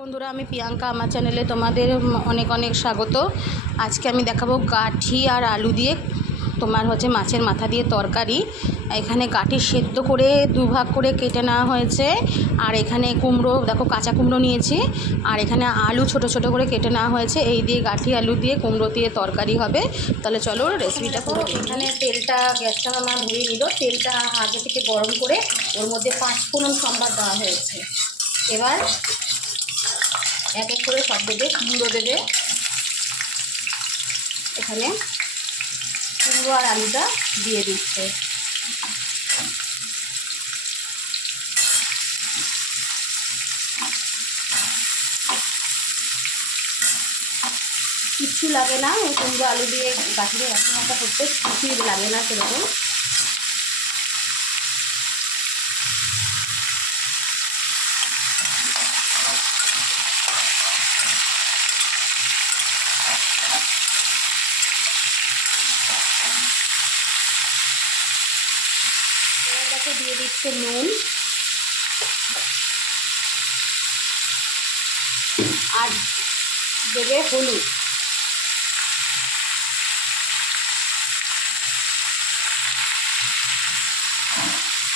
বন্ধুরা, আমি প্রিয়াঙ্কা। আমার চ্যানেলে তোমাদের অনেক অনেক স্বাগত। আজকে আমি দেখাবো গাঠি আর আলু দিয়ে মাছের মাথা দিয়ে তরকারি। এখানে গাঠি সেদ্ধ করে দুভাগ করে কেটে নেওয়া হয়েছে, আর এখানে কুমড়ো, দেখো কাঁচা কুমড়ো নিয়েছি, আর এখানে আলু ছোট ছোট করে কেটে নেওয়া হয়েছে। এই দিয়ে গাঠি আলু দিয়ে কুমড়ো দিয়ে তরকারি হবে। তাহলে চলো রেসিপিটা পুরো। এখানে তেলটা, গ্যাসটা আমার ধরিয়ে নিল। তেলটা আগে থেকে গরম করে ওর মধ্যে 5 ফোড়ন সম্বাদ দেওয়া হয়েছে। এবার এক এক করে সব দেবে। কুমড়ো দেবে, এখানে কুমড়ো আর আলুটা দিয়ে দিচ্ছে। কিচ্ছু লাগে না, কুমড়ো আলু দিয়ে গাঠিরে একসাথে করতে কিছুই লাগে না সেরকম। এবার দিয়ে দিচ্ছে নুন আর দেবে হলুদ।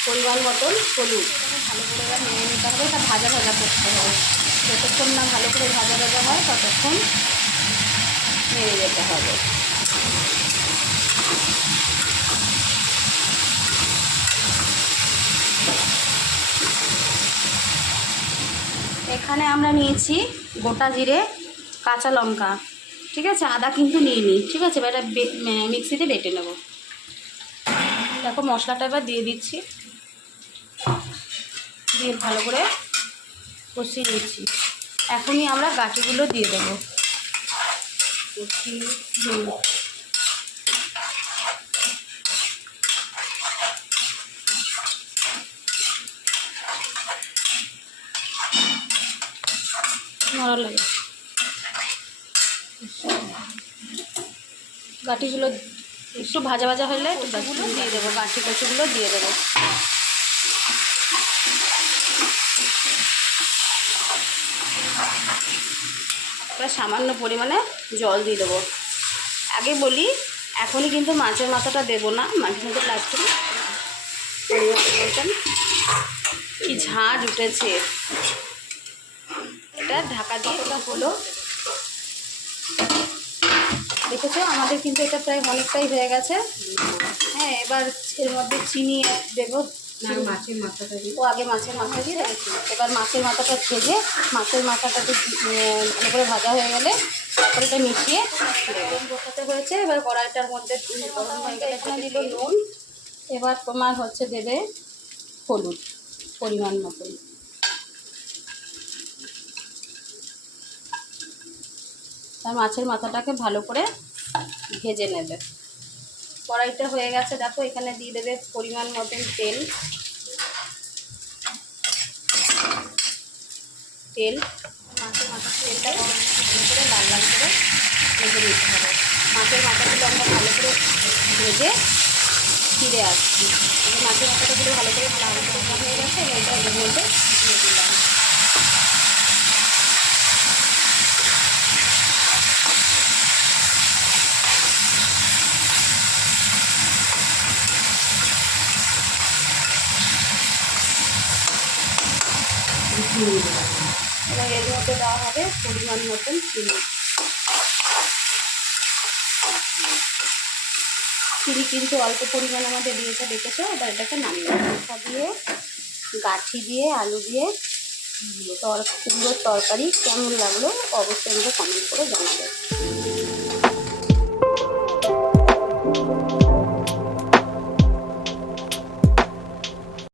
পরিমাণ মতন হলুদ। ভালো করে এবার নেড়ে নিতে হবে। এটা ভাজা ভাজা করতে হবে। যতক্ষণ না ভালো করে ভাজা ভাজা হয় ততক্ষণ নেড়ে যেতে হবে। এখানে আমরা নিয়েছি গোটা জিরে, কাঁচা লঙ্কা, ঠিক আছে, আদা কিন্তু নিইনি, ঠিক আছে। এবার এটা মিক্সিতে বেটে নেব। দেখো মশলাটা এবার দিয়ে দিচ্ছি, দিয়ে ভালো করে কষিয়ে দিচ্ছি। এখনই আমরা গাঠিগুলো দিয়ে দেবো। নড়া লাগে। গাঠিগুলো একটু ভাজা ভাজা হলে কচুগুলো দিয়ে দেবো, গাঠি কচুগুলো দিয়ে দেবো। এবার সামান্য পরিমাণে জল দিয়ে দেবো। আগে বলি, এখনই কিন্তু মাছের মাথাটা দেবো না, মাঝে মাঝে লাস্টে বলছেন কি ঝাঁঝ উঠেছে। এটা ঢাকা দিয়ে ওটা হলো। দেখেছো আমাদের কিন্তু এটা প্রায় অনেকটাই হয়ে গেছে। হ্যাঁ, এবার এর মধ্যে চিনি দেবো। মাছের মাথাটা দিয়ে আগে মাছের মাথা দিয়ে রেখেছি। এবার মাছের মাথাটা ভেজে, মাছের মাথাটা ভালো করে ভাজা হয়ে গেলে তারপরে এটা মিশিয়ে বসাতে হয়েছে। এবার কড়াইটার মধ্যে গরম হয়ে গেলে এখানে দিল নুন। এবার তোমার দেবে হলুদ পরিমাণ মতন। তার মাছের মাথাটাকে ভালো করে ভেজে নেবে। কড়াইটা হয়ে গেছে, দেখো এখানে দিয়ে দেবে পরিমাণ মতন তেল। মাছের মাথার তেলটা ভালো করে লাল লাল করে ভেজে নিতে হবে। মাছের মাথাগুলো আমরা ভালো করে ভেজে ফিরে আসছি। মাছের মাথাটাগুলো ভালো করে লাল হয়ে গেছে। এটা এর মধ্যে দিয়ে দিলাম। এবার এর মধ্যে দেওয়া হবে পরিমাণ মতন চিনি। চিনি কিন্তু অল্প পরিমাণ আমাদের দিয়েছে, দেখেছো। এবার এটাকে নামিয়ে দিয়ে গাঠি দিয়ে আলু দিয়ে কুমড়োর তরকারি কেমন লাগলো অবশ্যই আমাকে কমেন্ট করে জানাবে।